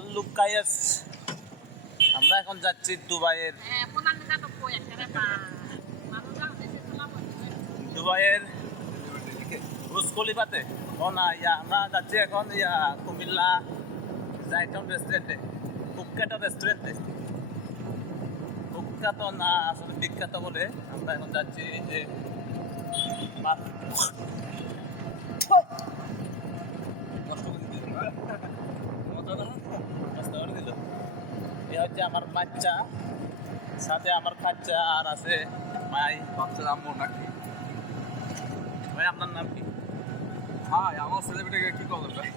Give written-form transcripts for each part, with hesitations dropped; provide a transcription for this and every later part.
Hello guys, আমরা এখন যাচ্ছি দুবাইয়ের বুর্জ খলিফাতে। আমরা যাচ্ছি এখন কুমিল্লা জাইটন রেস্টুরেন্টে, কুখ্যাত রেস্টুরেন্টে। কুখ্যাত না, আসলে বিখ্যাত বলে আমরা এখন যাচ্ছি। যে হচ্ছে আমার বাচ্চা, সাথে আমার বাচ্চা আর আছে ভাই। বাচ্চার আম্মু নাকি? ভাই আপনার নাম কি? ভাই আমার সেলিব্রিটিকে কি করবেন ভাই?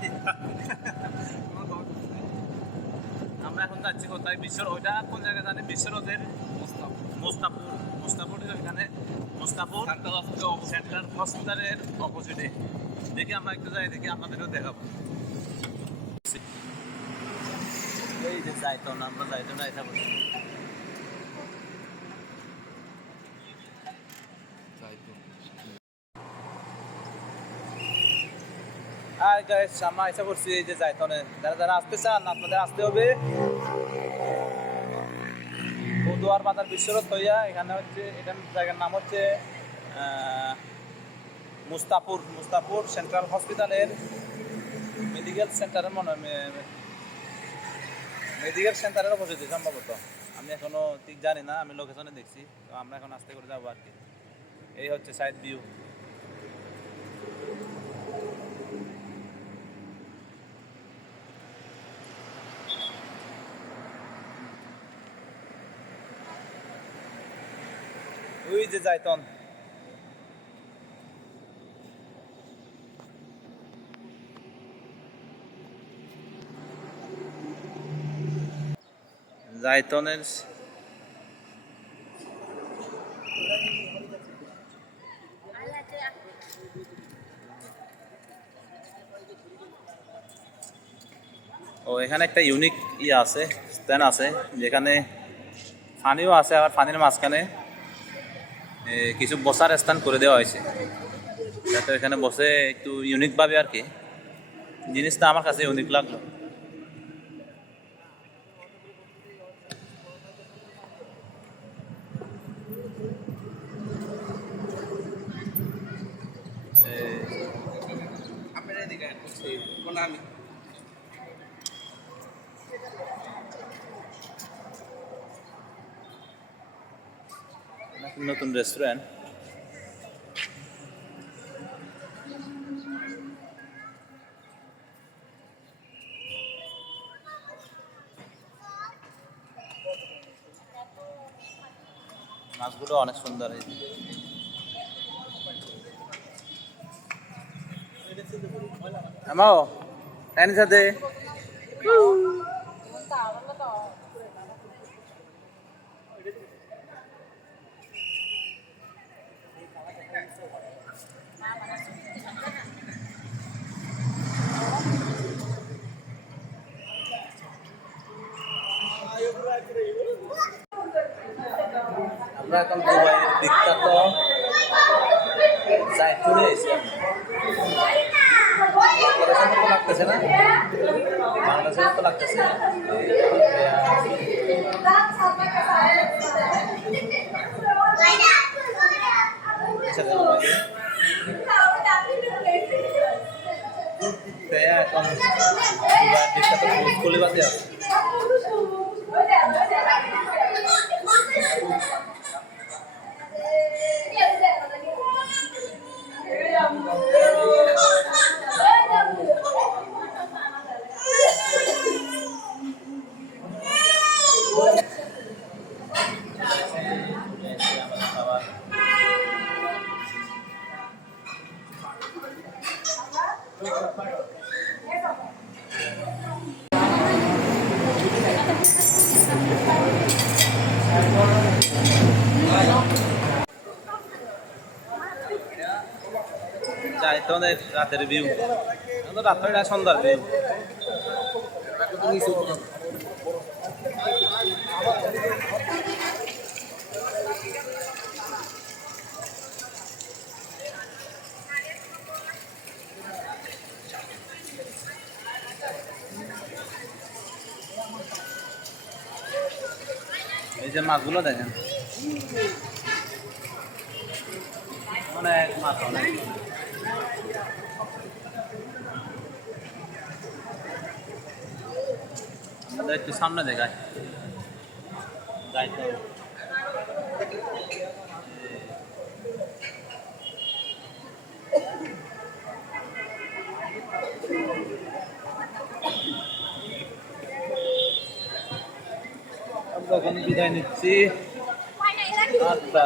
আমরা এখন যাচ্ছি কোথায়? বিশ্বের ওইটা কোন জায়গায় জানি? বিশ্বরোধের মুস্তাপুর এখানে মুস্তাপুর সেন্ট্রাল হসপিটালের অপোজিটে। দেখি আমরা একটু যাই, দেখি আপনাদেরও দেখাবো। এই যে যাইতো না, আমরা যাইতো না এটা বলছি। আর গাইস, আমরা এসে করছি এই যে যাইতনে। যারা যারা আসতে চান আপনাদের আসতে হবে বদুয়ার বাজার বিশ্বরোধ হইয়া। এখানে হচ্ছে, এখানে জায়গার নাম হচ্ছে মুস্তাপুর সেন্ট্রাল হসপিটালের মেডিকেল সেন্টারের মেডিকেল সেন্টারের অপোজিটে সম্ভবত। আমি এখনো ঠিক জানি না, আমি লোকেশনে দেখছি। তো আমরা এখন আস্তে করে যাবো আর কি। এই হচ্ছে সাইড ভিউ। ওই যে যাইতন, যাইতনের এখানে একটা ইউনিক আছে, স্ট্যান্ড আছে, যেখানে পানিও আছে, আবার পানির মাঝখানে কিছু বসার স্থান করে দেওয়া হয়েছে, যাতে এখানে বসে একটু ইউনিকভাবে আর কি। জিনিসটা আমার কাছে ইউনিক লাগলো। নতুন রেস্টুরেন্ট। মাছগুলো অনেক সুন্দর। আমাও টাইনি সাথে আমরা এখন দুবাইয়ের বিখ্যাত জাইতুনে এসেছি। বাংলাদেশের মতো লাগতেছে না? বাংলাদেশের মতো লাগতেছে। এখন দুবাইয়ের বিখ্যাত বুর্জ খলিফাতে আছে। জাইতনের রাতের ভিউ, রাতের সন্ধ্যার ভিউ। এই যে মাছগুলো দেখেন, অনেক মাছ, অনেক। আমাদের একটু সামনে দেখায় যাইতে হবে। আমরা এখন বিদায় নিচ্ছি। আচ্ছা,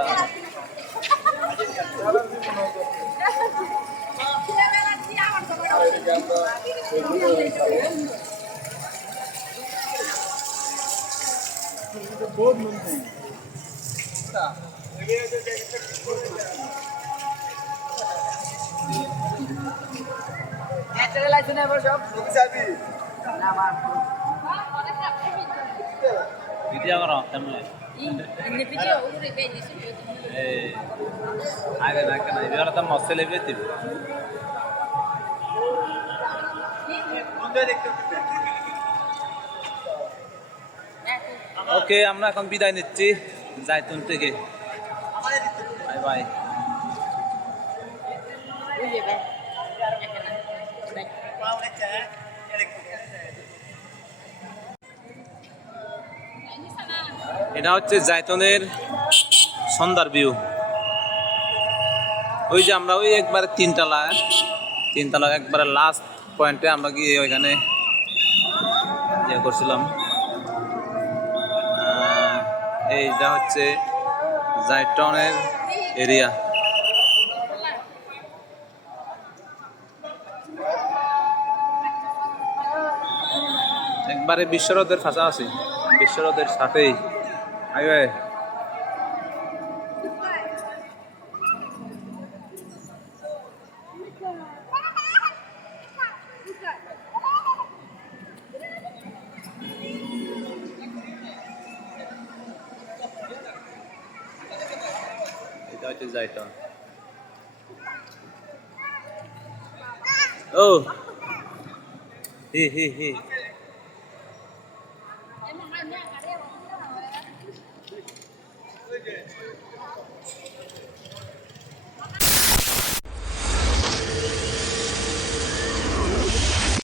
ভিডিও করো তেমন আগে না কেন এবার তো মস্ত লেগে দিব। ওকে, আমরা এখন বিদায় নিচ্ছি জাইতুন থেকে। Bye bye. এটা হচ্ছে জাইতুনের সন্ধ্যার ভিউ। ওই যে আমরা ওই একবারে তিনতলা একবারে লাস্ট পয়েন্টে আমরা গিয়ে ওইখানে ইয়ে করছিলাম। এইটা হচ্ছে জাইটনের এরিয়া। একবারে বিশ্বরোধের পাশাপাশি, বিশ্বরোধের সাথেই। আইবে এটা হচ্ছে জাইটন। ও হি হি হি